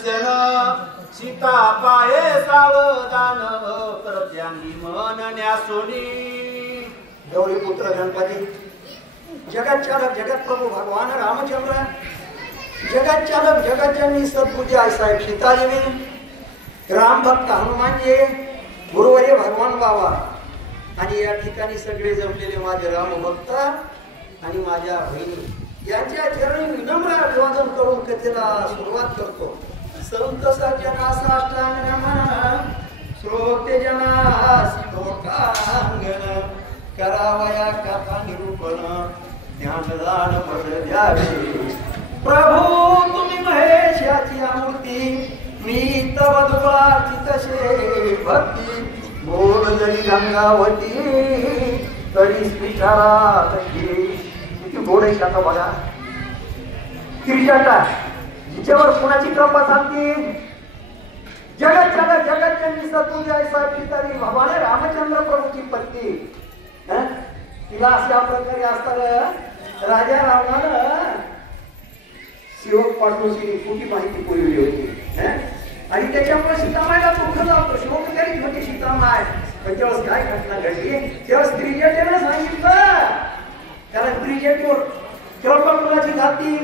लक्षण सीता पाये सावधान प्रत्यांगी मन न्यासोनी गौरी पुत्र गणपती जगत चालक जगत प्रभु भगवान रामचंद्र जगत चालक जगत जननी सद्बुद्धी आई साहेब सीतादेवी राम भक्त हनुमानजी गुरुवर्य भगवान बाबा आणि या ठिकाणी सगळे जमलेले माझे राम भक्त आणि माझ्या बहिणी यांच्या चरणी विनम्र अभिवादन करून कथेला सुरुवात करतो. संत सज्जना साष्टांग नमन श्रोते जनास लोकांगण करावया कथा निरूपण ज्ञानदान पद द्यावे. प्रभू तुम्ही महेशाची मूर्ती मी तव दुर्वाची तसे भक्ती बोल जरी गंगावती तरी स्वीकारा किती गोड आहे शाखा बघा. त्रिजटा जिच्यावर कुणाची कृपा सांगते जगत चालक जगत जननी सद्बुद्धी आई साहेब सीतादेवी भगवान रामचंद्र प्रभूची पत्नी तिला अशा प्रकारे असताना राजा रावणानं शिवक पाठवून कुठली माहिती पुरवली होती आणि त्याच्यामुळे सीतामाईला दुःख झालं. शिवक तरी होती सीतामाय पण तेव्हा काय घटना घडली तेव्हा त्रिजटेनं सांगितलं कारण त्रिजटीवर केवळ कुणाची जाती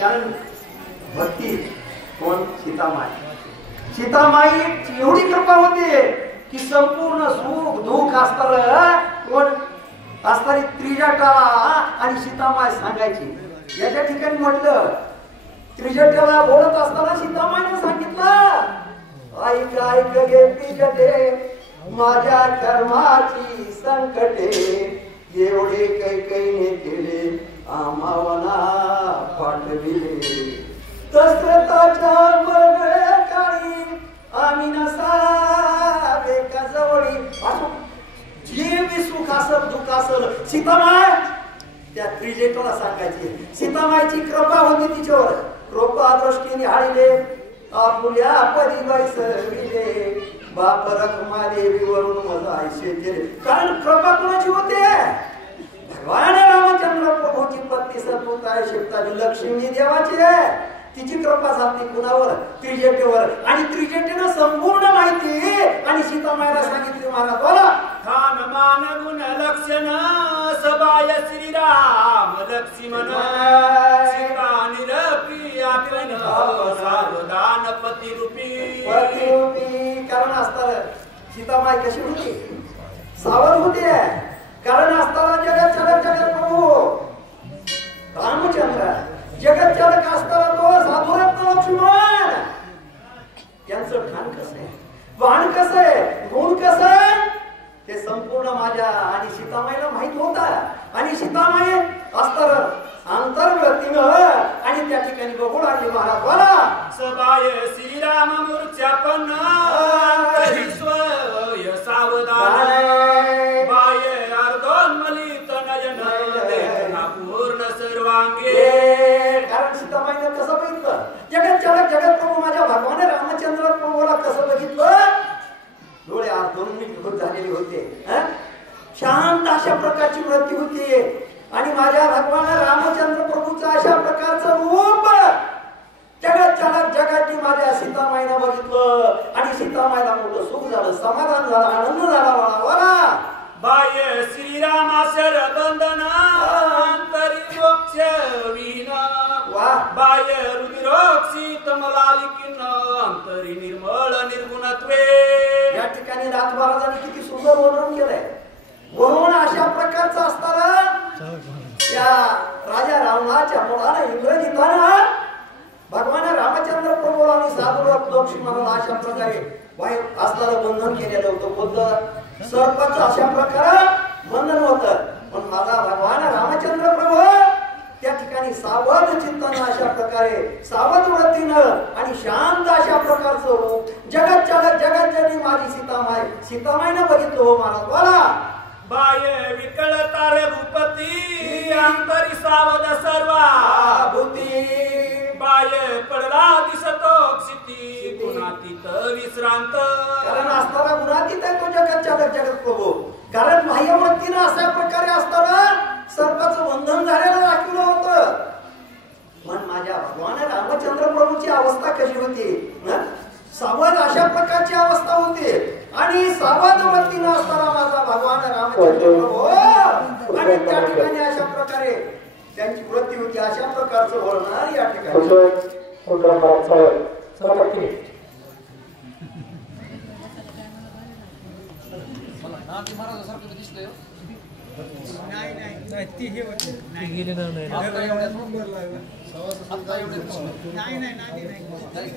कारण भक्ती कोण सीतामाई. सीतामाई एवढी कृपा होती की संपूर्ण सुख दुःख असताना कोण असणारी त्रिजटा आणि सीतामाई सांगायची. याच्या ठिकाणी म्हटलं त्रिजटेला बोलत असताना सीतामाईने सांगितलं ऐक ऐक गे त्रिजटे माझ्या कर्माची संकटे एवढे कैकईने केले आम्हावना पाठविले दशरथाच्या काळी आम्ही नसावे का जवळी जे बी सुख असल दुःख असल सीतामाई त्या त्रिजटेला सांगायची. सीतामाईची कृपा होती तिच्यावर कृपा दृष्टीने हाळिले आपुल्या परी बैसविले बाप रखमा देवी वरून मजा ऐसे केले कारण कृपा कोणाची होते भगवान रामचंद्र प्रभूची पत्नी सद्बुद्धी आई शिवताजी लक्ष्मी देवाची आहे. तिची कृपा झाली कुणावर त्रिजटेवर आणि त्रिजटेनं संपूर्ण माहिती आणि सीतामाईला सांगितली. महाराज बोला ठान मान गुण लक्षण सबाय श्रीराम लक्ष्मण सीता निरप्रिया सावधान पती रूपी कारण असताना सीतामाई कशी होती सावध होते कारण असताना जगत चालक जगत प्रभू रामचंद्र जगत चालक असताना तो साधुरत्न लक्ष्मण यांचं ठाण कसं आहे वाण कसं आहे गुण कसं आहे ते संपूर्ण माझ्या आणि सीतामाईला माहित होता आणि सीतामाई असताना अंतर्व्यक्तीनं आणि त्या ठिकाणी बघू लागली. महाराज बोला सबाय श्रीराम मूर्छापन्न स्वय सावधान बाय अर्धोन्मलित नयन देखना पूर्ण सर्वांगे. कारण सीतामाईने कसं बघितलं जगत चालक जगत प्रभू माझ्या भगवान रामचंद्र प्रभूला कसं बघितलं डोळे अर्धोन्मिलित झालेले होते शांत अशा प्रकारची वृत्ती होती आणि माझ्या भगवान रामचंद्र प्रभूचं अशा प्रकारचं रूप जगत चालक जगाची माझ्या सीतामाईला बघितलं आणि सीतामाईला मोठं सुख झालं समाधान झालं आनंद झाला. मला बाह्य श्रीरामाशर बंधन अंतरी मोक्ष विना बाह्य रुधिरोक्षित मलालिकीन अंतरी निर्मळ निर्गुणत्वे. या ठिकाणी राज महाराजांनी किती सुंदर वर्णन केलंय. म्हणून अशा प्रकारचं असताना त्या राजा रावणाच्या मुलाला इंग्रजीतानं भगवान रामचंद्र प्रभूला आणि साधुरत्न लक्ष्मणाला अशा प्रकारे वाईट असणारं बंधन केलेलं होतं. बुद्ध सर्पच अशा प्रकारे बंधन होतं पण माझा भगवान रामचंद्र प्रभू त्या ठिकाणी सावध चिंतन अशा प्रकारे सावध वृत्तीनं आणि शांत अशा प्रकारचं रूप जगत चालक जगत जननी माझी सीतामाईनं बघितलं. हो महाराज बोला बाह्य विकळता रघुपती अंतरी सावध सर्वा भूती बाह्य पडला दिसतो क्षिती गुणातीत विश्रांत. कारण असताना गुणातीत आहे तो जगत चालक जगत प्रभू कारण बाह्य वृत्तीनं अशा प्रकारे असताना सर्पाचं बंधन झालेलं दाखवलं होतं. पण माझ्या भगवान रामचंद्र प्रभूची अवस्था कशी होती. सावध अशा प्रकारची अवस्था होती आणि सावध वृत्तीनं असताना माझा भगवान रामचंद्र प्रभू आणि त्या ठिकाणी अशा प्रकारे त्यांची वृत्ती होती. अशा प्रकारचं वर्णन या ठिकाणी नाही